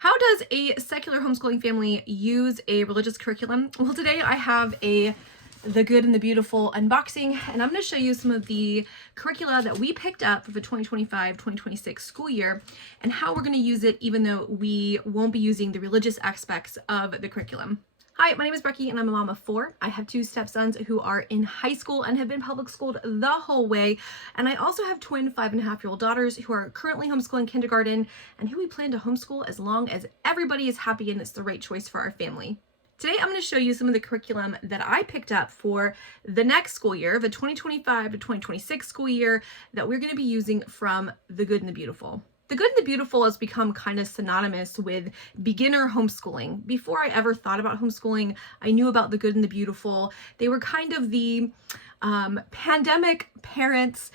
How does a secular homeschooling family use a religious curriculum? Well, today I have The Good and the Beautiful unboxing, and I'm going to show you some of the curricula that we picked up for the 2025-2026 school year and how we're going to use it even though we won't be using the religious aspects of the curriculum. Hi, my name is Becky and I'm a mom of 4. I have 2 stepsons who are in high school and have been public schooled the whole way. And I also have twin 5.5-year-old daughters who are currently homeschooling kindergarten and who we plan to homeschool as long as everybody is happy and it's the right choice for our family. Today, I'm going to show you some of the curriculum that I picked up for the next school year, the 2025 to 2026 school year, that we're going to be using from The Good and the Beautiful. The Good and the Beautiful has become kind of synonymous with beginner homeschooling. Before I ever thought about homeschooling, I knew about The Good and the Beautiful. They were kind of the pandemic parents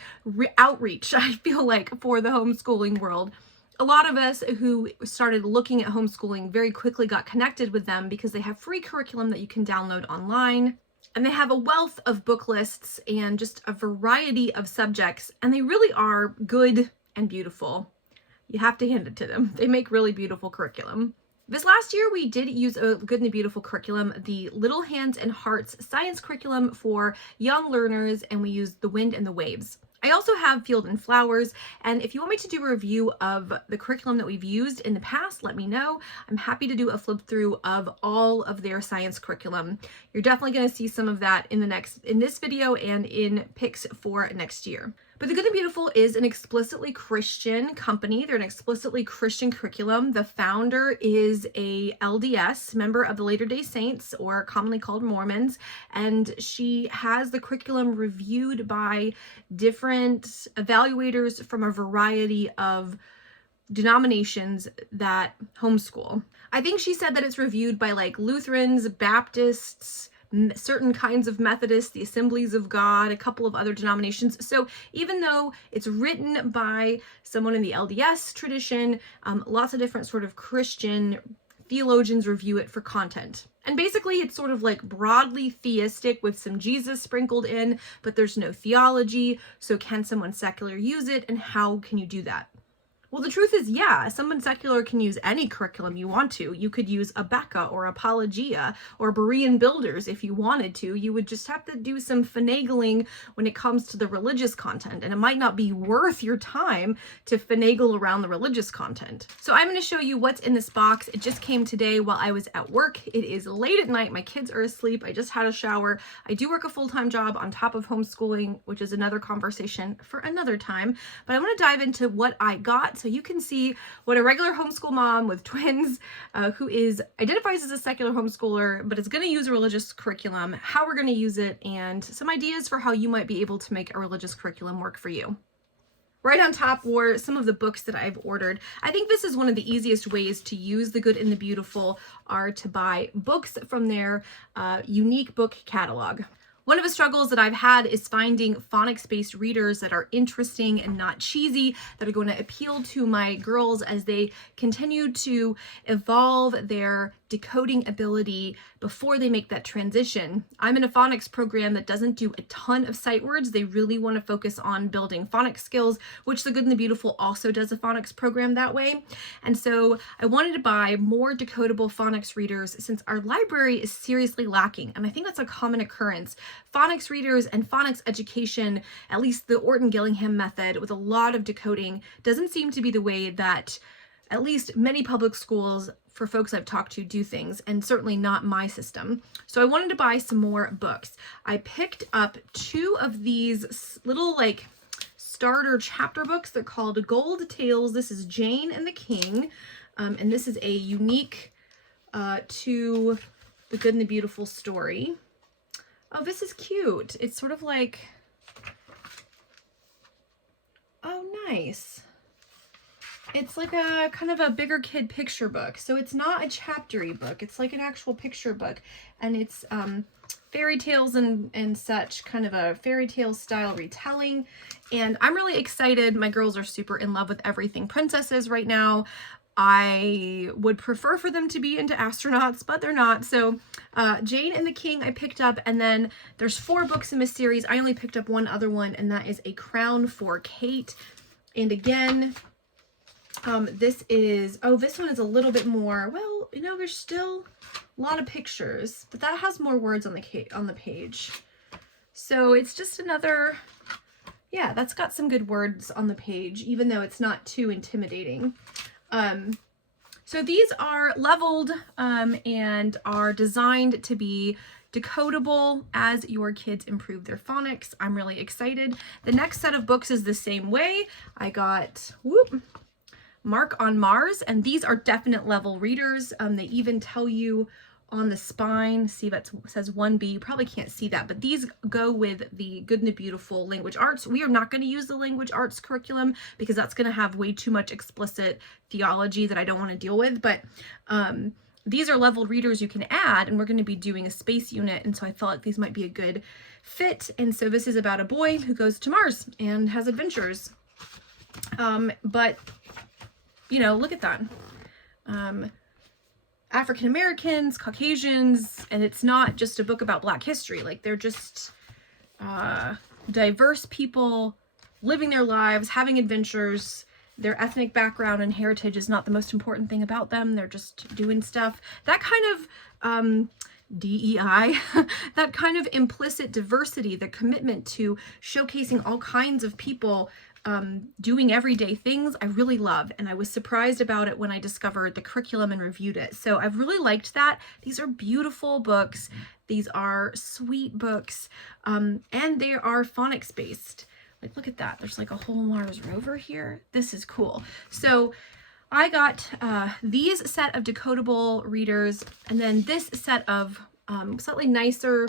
outreach, I feel like, for the homeschooling world. A lot of us who started looking at homeschooling very quickly got connected with them because they have free curriculum that you can download online. And they have a wealth of book lists and just a variety of subjects. And they really are good and beautiful. You have to hand it to them. They make really beautiful curriculum. This last year, we did use a Good and the Beautiful curriculum, the Little Hands and Hearts science curriculum for young learners, and we used The Wind and the Waves. I also have Field and Flowers, and if you want me to do a review of the curriculum that we've used in the past, let me know. I'm happy to do a flip through of all of their science curriculum. You're definitely going to see some of that in this video and in picks for next year. But The Good and Beautiful is an explicitly Christian company. They're an explicitly Christian curriculum. The founder is a LDS, member of the Latter-day Saints, or commonly called Mormons, and she has the curriculum reviewed by different evaluators from a variety of denominations that homeschool. I think she said that it's reviewed by like Lutherans, Baptists, certain kinds of Methodists, the Assemblies of God, a couple of other denominations. So even though it's written by someone in the LDS tradition, lots of different sort of Christian theologians review it for content. And basically it's sort of like broadly theistic with some Jesus sprinkled in, but there's no theology. So can someone secular use it, and how can you do that? Well, the truth is, yeah, someone secular can use any curriculum you want to. You could use Abeka or Apologia or Berean Builders if you wanted to. You would just have to do some finagling when it comes to the religious content, and it might not be worth your time to finagle around the religious content. So I'm going to show you what's in this box. It just came today while I was at work. It is late at night. My kids are asleep. I just had a shower. I do work a full-time job on top of homeschooling, which is another conversation for another time. But I want to dive into what I got so you can see what a regular homeschool mom with twins who identifies as a secular homeschooler but is going to use a religious curriculum, how we're going to use it, and some ideas for how you might be able to make a religious curriculum work for you. Right on top were some of the books that I've ordered. I think this is one of the easiest ways to use The Good and the Beautiful are to buy books from their unique book catalog. One of the struggles that I've had is finding phonics-based readers that are interesting and not cheesy, that are going to appeal to my girls as they continue to evolve their decoding ability before they make that transition. I'm in a phonics program that doesn't do a ton of sight words. They really want to focus on building phonics skills, which The Good and the Beautiful also does a phonics program that way. And so I wanted to buy more decodable phonics readers since our library is seriously lacking. And I think that's a common occurrence. Phonics readers and phonics education, at least the Orton-Gillingham method with a lot of decoding, doesn't seem to be the way that at least many public schools for folks I've talked to do things, and certainly not my system. So I wanted to buy some more books. I picked up 2 of these little like starter chapter books. They're called Gold Tales. This is Jane and the King, and this is a unique to The Good and the Beautiful story. Oh, this is cute. It's sort of like, oh, nice. It's like a kind of a bigger kid picture book. So it's not a chapter-y book. It's like an actual picture book. And it's fairy tales and such, kind of a fairy tale style retelling. And I'm really excited. My girls are super in love with everything princesses right now. I would prefer for them to be into astronauts, but they're not. So Jane and the King I picked up, and then there's 4 books in this series. I only picked up one other one, and that is A Crown for Kate. And again, This is, oh, this one is a little bit more, well, you know, there's still a lot of pictures, but that has more words on the page. So it's just another, yeah, that's got some good words on the page, even though it's not too intimidating. So these are leveled and are designed to be decodable as your kids improve their phonics. I'm really excited. The next set of books is the same way. I got, Mark on Mars, and these are definite level readers. They even tell you on the spine, see that says 1B, you probably can't see that, but these go with the Good and the Beautiful language arts. We are not going to use the language arts curriculum because that's going to have way too much explicit theology that I don't want to deal with, but these are leveled readers you can add, and we're going to be doing a space unit, and so I felt like these might be a good fit. And so this is about a boy who goes to Mars and has adventures. But you know, look at that. African Americans, Caucasians, and it's not just a book about Black history. Like, they're just diverse people living their lives, having adventures. Their ethnic background and heritage is not the most important thing about them. They're just doing stuff. That kind of DEI, that kind of implicit diversity, the commitment to showcasing all kinds of people doing everyday things, I really love. And I was surprised about it when I discovered the curriculum and reviewed it. So I've really liked that. These are beautiful books. These are sweet books. And they are phonics based. Like, look at that. There's like a whole Mars rover here. This is cool. So I got these set of decodable readers, and then this set of slightly nicer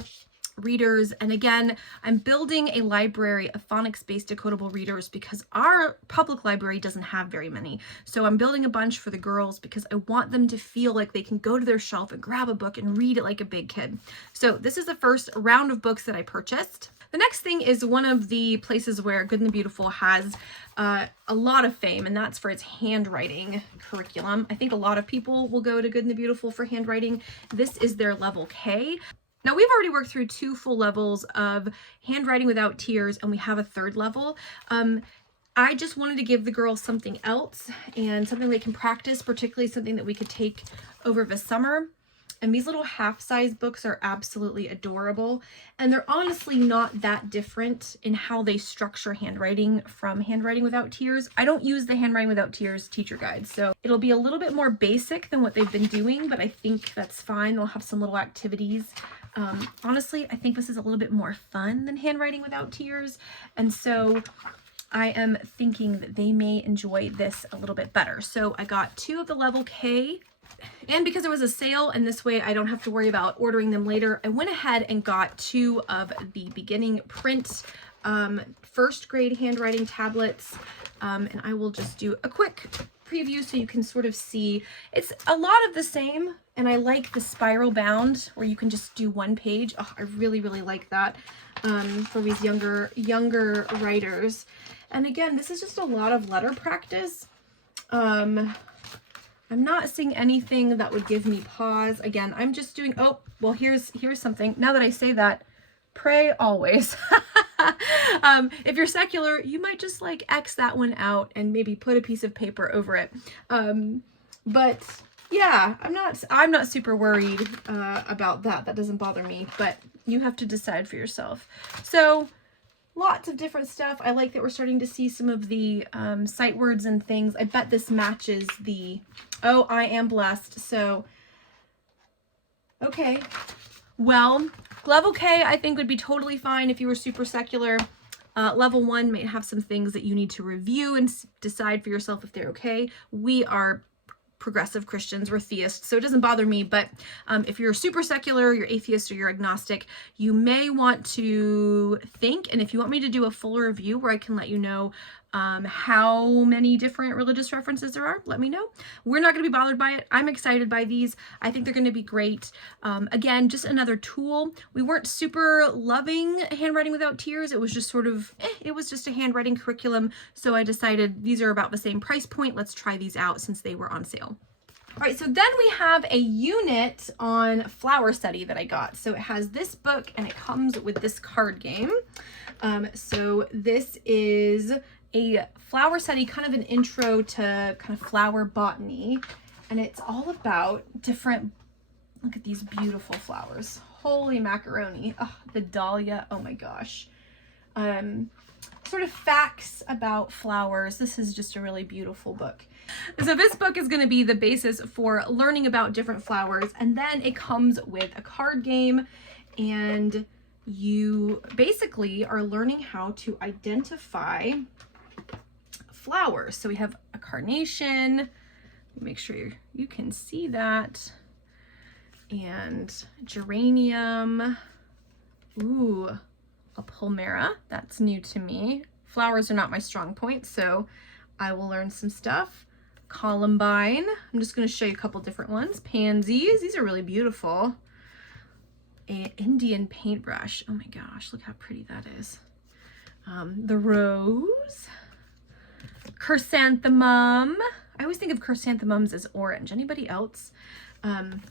readers. And again, I'm building a library of phonics-based decodable readers because our public library doesn't have very many. So I'm building a bunch for the girls because I want them to feel like they can go to their shelf and grab a book and read it like a big kid. So this is the first round of books that I purchased. The next thing is one of the places where Good and the Beautiful has a lot of fame, and that's for its handwriting curriculum. I think a lot of people will go to Good and the Beautiful for handwriting. This is their level K. Now, we've already worked through 2 full levels of handwriting without tears, and we have a 3rd level. I just wanted to give the girls something else and something they can practice, particularly something that we could take over the summer. And these little half-size books are absolutely adorable. And they're honestly not that different in how they structure handwriting from Handwriting Without Tears. I don't use the Handwriting Without Tears teacher guide, so it'll be a little bit more basic than what they've been doing, but I think that's fine. They'll have some little activities. Honestly, I think this is a little bit more fun than Handwriting Without Tears. And so I am thinking that they may enjoy this a little bit better. So I got 2 of the level K. And because there was a sale, and this way I don't have to worry about ordering them later, I went ahead and got 2 of the beginning print 1st grade handwriting tablets. And I will just do a quick preview so you can sort of see. It's a lot of the same, and I like the spiral bound where you can just do 1 page. Oh, I really, really like that for these younger writers. And again, this is just a lot of letter practice. I'm not seeing anything that would give me pause. Again, I'm just doing, oh, well, here's something. Now that I say that, pray always. If you're secular, you might just like X that one out and maybe put a piece of paper over it. But yeah, I'm not super worried about that. That doesn't bother me, but you have to decide for yourself. So lots of different stuff. I like that we're starting to see some of the sight words and things. I bet this matches the, oh, I am blessed. So, okay. Well, level K I think would be totally fine if you were super secular. Level 1 might have some things that you need to review and decide for yourself if they're okay. We are progressive Christians, we're theists, so it doesn't bother me. But if you're super secular, you're atheist, or you're agnostic, you may want to think, and if you want me to do a full review where I can let you know how many different religious references there are, let me know. We're not going to be bothered by it. I'm excited by these. I think they're going to be great. Again, just another tool. We weren't super loving Handwriting Without Tears. It was just sort of, it was just a handwriting curriculum. So I decided these are about the same price point. Let's try these out since they were on sale. All right, so then we have a unit on flower study that I got. So it has this book and it comes with this card game. So this is a flower study, kind of an intro to kind of flower botany. And it's all about different, look at these beautiful flowers. Holy macaroni. Oh, the dahlia. Oh my gosh. Sort of facts about flowers. This is just a really beautiful book. So this book is going to be the basis for learning about different flowers, and then it comes with a card game, and you basically are learning how to identify flowers. So we have a carnation, make sure you can see that, and geranium, ooh, a palmera, that's new to me. Flowers are not my strong point, so I will learn some stuff. Columbine, I'm just going to show you a couple different ones. Pansies, these are really beautiful. An Indian paintbrush, oh my gosh, look how pretty that is. The rose, chrysanthemum, I always think of chrysanthemums as orange. Anybody else?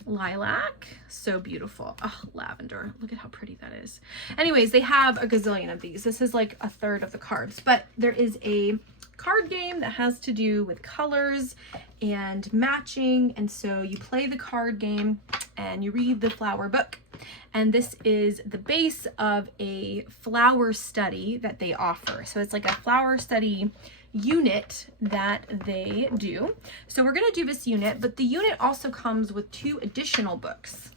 Lilac, so beautiful. Oh, lavender, look at how pretty that is. Anyways, they have a gazillion of these. This is like a third of the cards, but there is a card game that has to do with colors and matching, and so you play the card game and you read the flower book, and this is the base of a flower study that they offer. So it's like a flower study unit that they do. So we're going to do this unit, but the unit also comes with 2 additional books.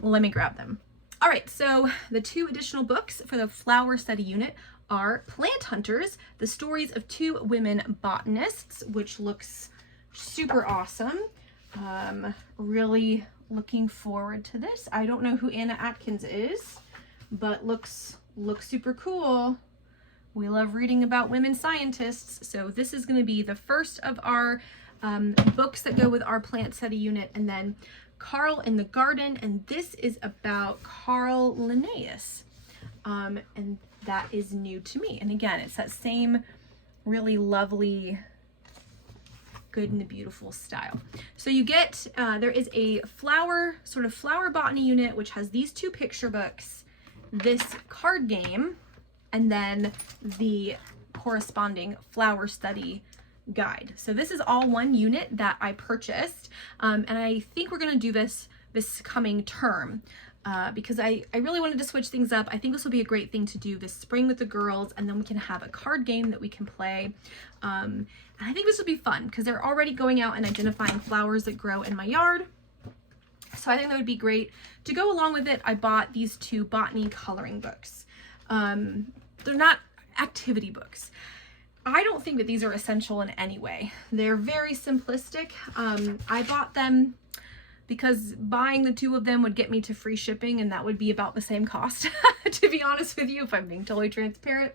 Let me grab them. All right, so the 2 additional books for the flower study unit are Plant Hunters, the stories of 2 women botanists, which looks super awesome. Really looking forward to this. I don't know who Anna Atkins is, but looks super cool. We love reading about women scientists, so this is going to be the first of our books that go with our plant study unit, and then Carl in the Garden, and this is about Carl Linnaeus, and that is new to me. And again, it's that same really lovely Good and the Beautiful style. So you get, there is a sort of flower botany unit, which has these 2 picture books, this card game, and then the corresponding flower study guide. So this is all one unit that I purchased, and I think we're going to do this coming term because I really wanted to switch things up. I think this will be a great thing to do this spring with the girls, and then we can have a card game that we can play. And I think this will be fun because they're already going out and identifying flowers that grow in my yard. So I think that would be great. To go along with it, I bought these 2 botany coloring books. They're not activity books. I don't think that these are essential in any way. They're very simplistic. I bought them because buying the 2 of them would get me to free shipping, and that would be about the same cost, to be honest with you, if I'm being totally transparent.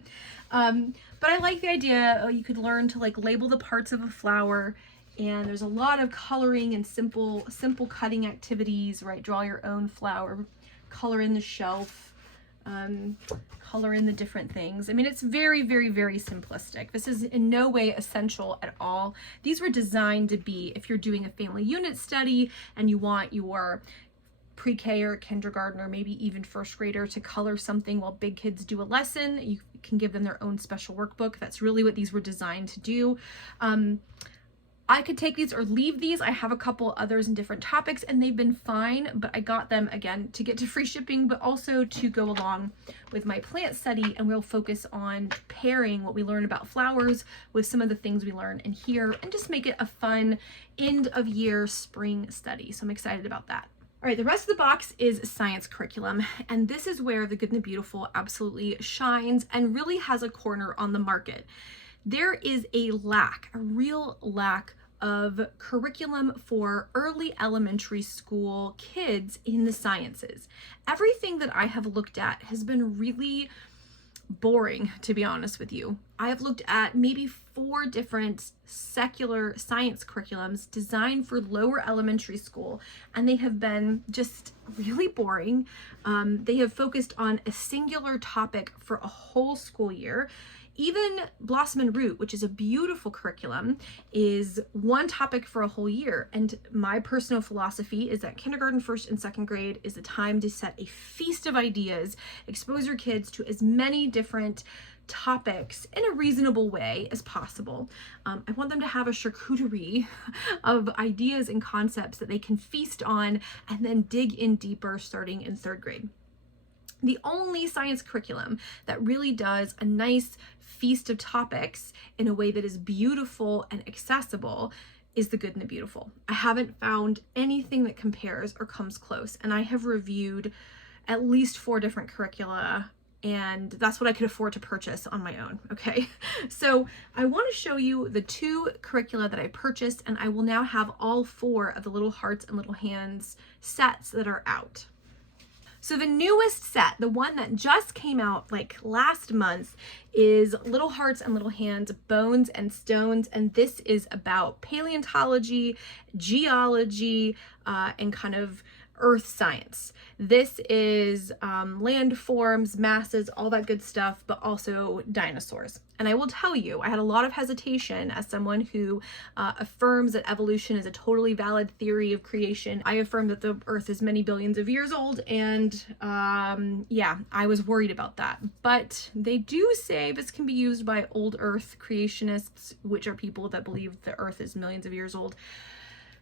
But I like the idea. You could learn to like label the parts of a flower, and there's a lot of coloring and simple cutting activities, right? Draw your own flower, color in the shelf, color in the different things. I mean, it's very, very, very simplistic. This is in no way essential at all. These were designed to be, if you're doing a family unit study and you want your pre-K or kindergarten or maybe even first grader to color something while big kids do a lesson, you can give them their own special workbook. That's really what these were designed to do. I could take these or leave these. I have a couple others in different topics and they've been fine, but I got them again to get to free shipping, but also to go along with my plant study, and we'll focus on pairing what we learn about flowers with some of the things we learn in here and just make it a fun end of year spring study. So I'm excited about that. All right, the rest of the box is science curriculum, and this is where The Good and the Beautiful absolutely shines and really has a corner on the market. There is a real lack of curriculum for early elementary school kids in the sciences. Everything that I have looked at has been really boring, to be honest with you. I have looked at maybe 4 different secular science curriculums designed for lower elementary school, and they have been just really boring. They have focused on a singular topic for a whole school year. Even Blossom and Root, which is a beautiful curriculum, is one topic for a whole year. And my personal philosophy is that kindergarten, first and second grade is the time to set a feast of ideas, expose your kids to as many different topics in a reasonable way as possible. I want them to have a charcuterie of ideas and concepts that they can feast on and then dig in deeper starting in 3rd grade. The only science curriculum that really does a nice feast of topics in a way that is beautiful and accessible is The Good and the Beautiful. I haven't found anything that compares or comes close, and I have reviewed at least 4 different curricula, and that's what I could afford to purchase on my own, okay? So I want to show you the 2 curricula that I purchased, and I will now have all 4 of the Little Hearts and Little Hands sets that are out. So the newest set, the one that just came out like last month, is Little Hearts and Little Hands, Bones and Stones, and this is about paleontology, geology, and kind of earth science. This is landforms, masses, all that good stuff, but also dinosaurs. And I will tell you, I had a lot of hesitation as someone who affirms that evolution is a totally valid theory of creation. I affirm that the earth is many billions of years old, and yeah, I was worried about that. But they do say this can be used by old earth creationists, which are people that believe the earth is millions of years old.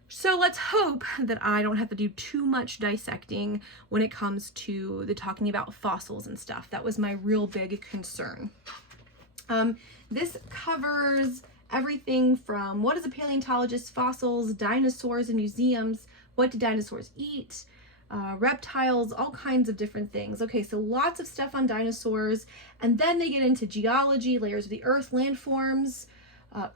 So let's hope that I don't have to do too much dissecting when it comes to the talking about fossils and stuff. That was my real big concern. This covers everything from what is a paleontologist, fossils, dinosaurs and museums, what do dinosaurs eat, reptiles, all kinds of different things. Okay, so lots of stuff on dinosaurs, and then they get into geology, layers of the earth, landforms,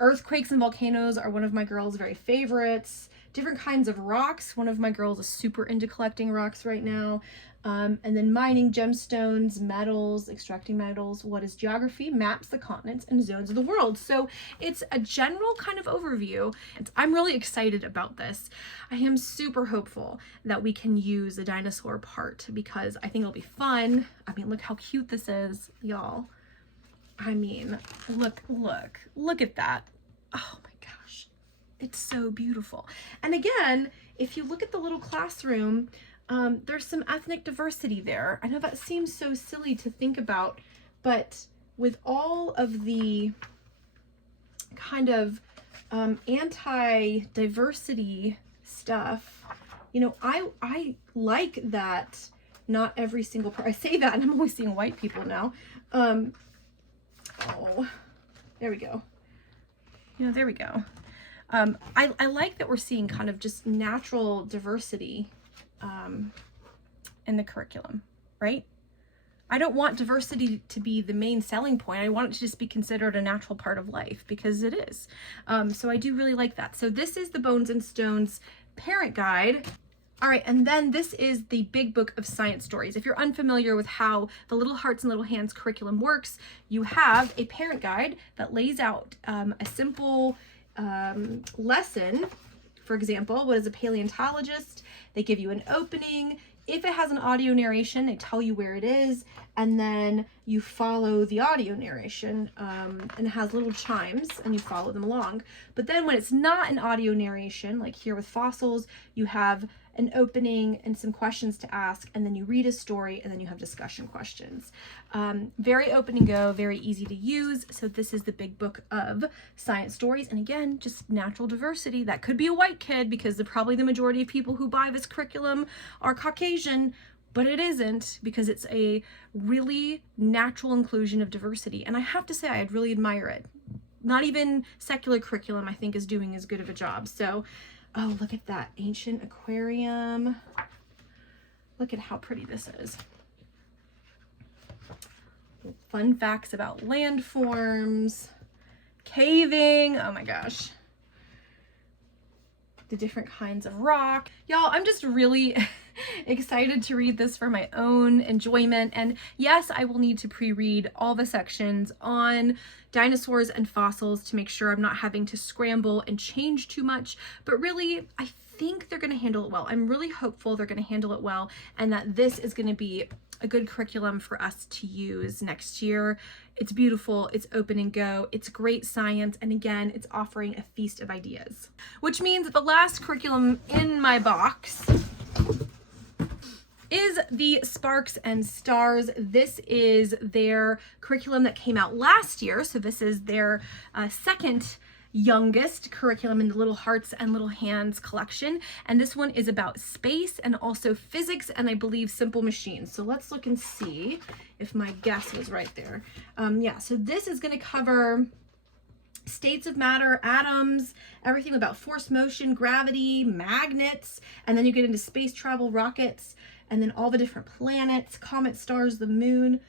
earthquakes and volcanoes are one of my girls' very favorites. Different kinds of rocks. One of my girls is super into collecting rocks right now. And then mining, gemstones, metals, extracting metals. What is geography? Maps the continents and zones of the world. So it's a general kind of overview. I'm really excited about this. I am super hopeful that we can use the dinosaur part because I think it'll be fun. I mean, look how cute this is, y'all. I mean, look at that. Oh my gosh, it's so beautiful. And again, if you look at the little classroom, there's some ethnic diversity there. I know that seems so silly to think about, but with all of the kind of anti-diversity stuff, you know, I like that not every single person, I say that and I'm always seeing white people now. Oh, there we go. You know, there we go. I like that we're seeing kind of just natural diversity in the curriculum, right? I don't want diversity to be the main selling point. I want it to just be considered a natural part of life because it is. So I do really like that. So this is the Bones and Stones parent guide. All right, and then this is the Big Book of Science Stories. If you're unfamiliar with how the Little Hearts and Little Hands curriculum works, you have a parent guide that lays out a simple lesson. For example, what is a paleontologist? They give you an opening. If it has an audio narration, they tell you where it is, and then you follow the audio narration, and it has little chimes, and you follow them along. But then when it's not an audio narration, like here with fossils, you have an opening and some questions to ask, and then you read a story, and then you have discussion questions. Very open and go, very easy to use. So this is the Big Book of Science Stories. And again, just natural diversity. That could be a white kid because probably the majority of people who buy this curriculum are Caucasian, but it isn't because it's a really natural inclusion of diversity. And I have to say, I'd really admire it. Not even secular curriculum, I think, is doing as good of a job. So, oh, look at that ancient aquarium. Look at how pretty this is. Fun facts about landforms, caving. Oh my gosh. The different kinds of rock. Y'all, I'm just really excited to read this for my own enjoyment. And yes, I will need to pre-read all the sections on dinosaurs and fossils to make sure I'm not having to scramble and change too much. But really, I think they're going to handle it well. I'm really hopeful they're going to handle it well and that this is going to be a good curriculum for us to use next year. It's beautiful, it's open and go, it's great science, and again, it's offering a feast of ideas. Which means that the last curriculum in my box is the Sparks and Stars. This is their curriculum that came out last year. So this is their second youngest curriculum in the Little Hearts and Little Hands collection. And this one is about space and also physics and I believe simple machines. So let's look and see if my guess was right there. Yeah, so this is going to cover states of matter, atoms, everything about force, motion, gravity, magnets, and then you get into space travel, rockets, and then all the different planets, comets, stars, the moon,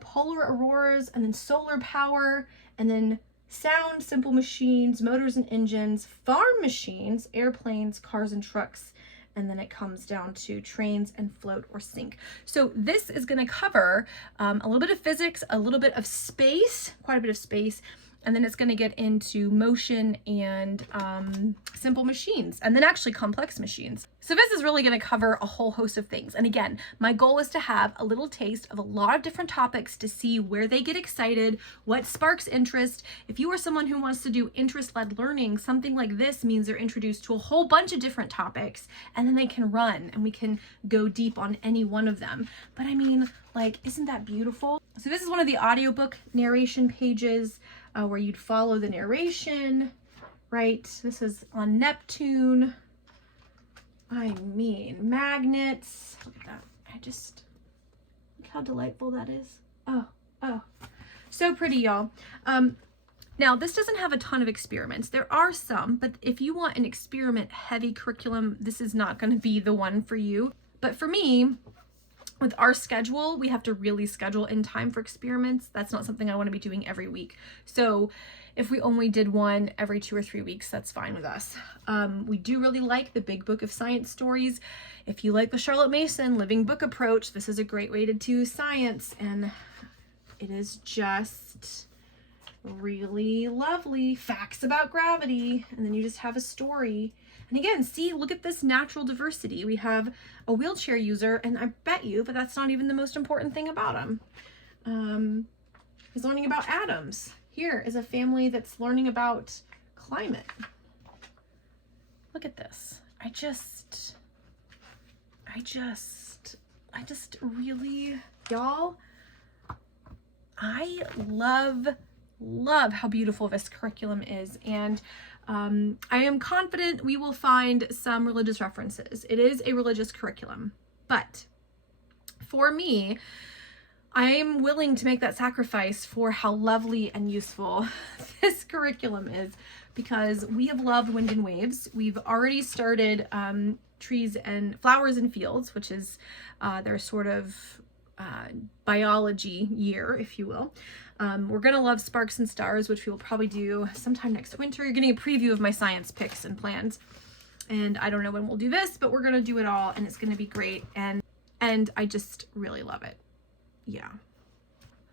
polar auroras, and then solar power, and then sound, simple machines, motors and engines, farm machines, airplanes, cars and trucks, and then it comes down to trains and float or sink. So this is going to cover a little bit of physics, a little bit of space, quite a bit of space, and then it's going to get into motion and simple machines, and then actually complex machines. So this is really going to cover a whole host of things. And again, my goal is to have a little taste of a lot of different topics to see where they get excited, what sparks interest. If you are someone who wants to do interest-led learning, something like this means they're introduced to a whole bunch of different topics, and then they can run and we can go deep on any one of them. But I mean, like, isn't that beautiful? So this is one of the audiobook narration pages where you'd follow the narration, right? This is on Neptune. I mean, magnets. Look at that. Look how delightful that is. Oh, so pretty, y'all. Now, this doesn't have a ton of experiments. There are some, but if you want an experiment-heavy curriculum, this is not going to be the one for you. But for me, with our schedule, we have to really schedule in time for experiments. That's not something I want to be doing every week. So if we only did one every 2 or 3 weeks, that's fine with us. We do really like the Big Book of Science stories. If you like the Charlotte Mason Living Book approach, this is a great way to do science, and it is just really lovely. Facts about gravity, and then you just have a story. And again, see, look at this natural diversity. We have a wheelchair user, and I bet you, but that's not even the most important thing about him. He's learning about atoms. Here is a family that's learning about climate. Look at this. I just really, y'all, I love how beautiful this curriculum is. And I am confident we will find some religious references. It is a religious curriculum, but for me, I am willing to make that sacrifice for how lovely and useful this curriculum is, because we have loved Wind and Waves. We've already started Trees and Flowers and Fields, which is their sort of biology year, if you will. We're going to love Sparks and Stars, which we will probably do sometime next winter. You're getting a preview of my science picks and plans. And I don't know when we'll do this, but we're going to do it all, and it's going to be great. And I just really love it. Yeah.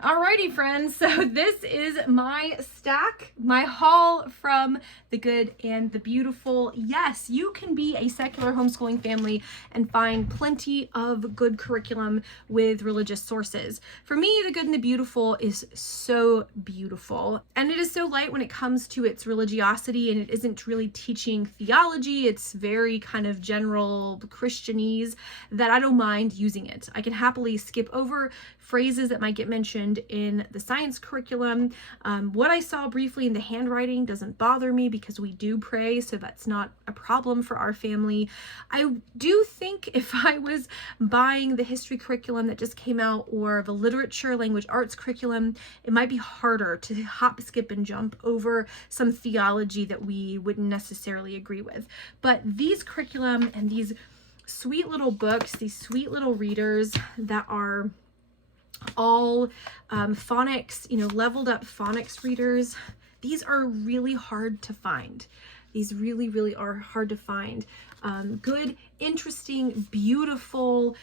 Alrighty, friends, so this is my stack, my haul from the good and the beautiful. Yes, you can be a secular homeschooling family and find plenty of good curriculum with religious sources. For me, the good and the beautiful is so beautiful, and it is so light when it comes to its religiosity, and it isn't really teaching theology. It's very kind of general Christianese that I don't mind using it. I can happily skip over phrases that might get mentioned in the science curriculum. What I saw briefly in the handwriting doesn't bother me because we do pray, so that's not a problem for our family. I do think if I was buying the history curriculum that just came out or the literature, language arts curriculum, it might be harder to hop, skip, and jump over some theology that we wouldn't necessarily agree with. But these curriculum and these sweet little books, these sweet little readers that are all phonics, leveled up phonics readers, these are really hard to find. These really are hard to find. Good, interesting, beautiful,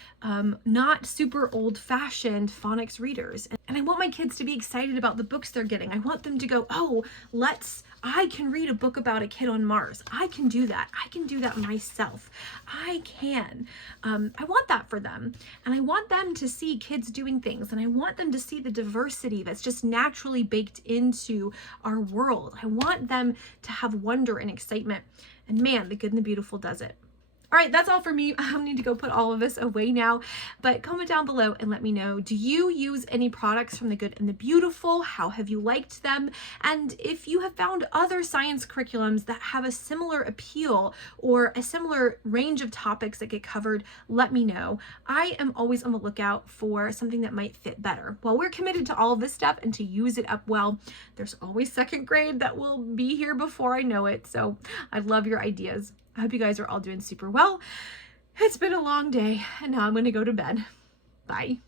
not super old-fashioned phonics readers. And I want my kids to be excited about the books they're getting. I want them to go, oh, I can read a book about a kid on Mars. I can do that. I can do that myself. I can. I want that for them. And I want them to see kids doing things. And I want them to see the diversity that's just naturally baked into our world. I want them to have wonder and excitement. And man, the good and the beautiful does it. All right, that's all for me. I need to go put all of this away now, but comment down below and let me know, do you use any products from The Good and the Beautiful? How have you liked them? And if you have found other science curriculums that have a similar appeal or a similar range of topics that get covered, let me know. I am always on the lookout for something that might fit better. While we're committed to all of this stuff and to use it up well, there's always second grade that will be here before I know it. So I'd love your ideas. I hope you guys are all doing super well. It's been a long day, and now I'm going to go to bed. Bye.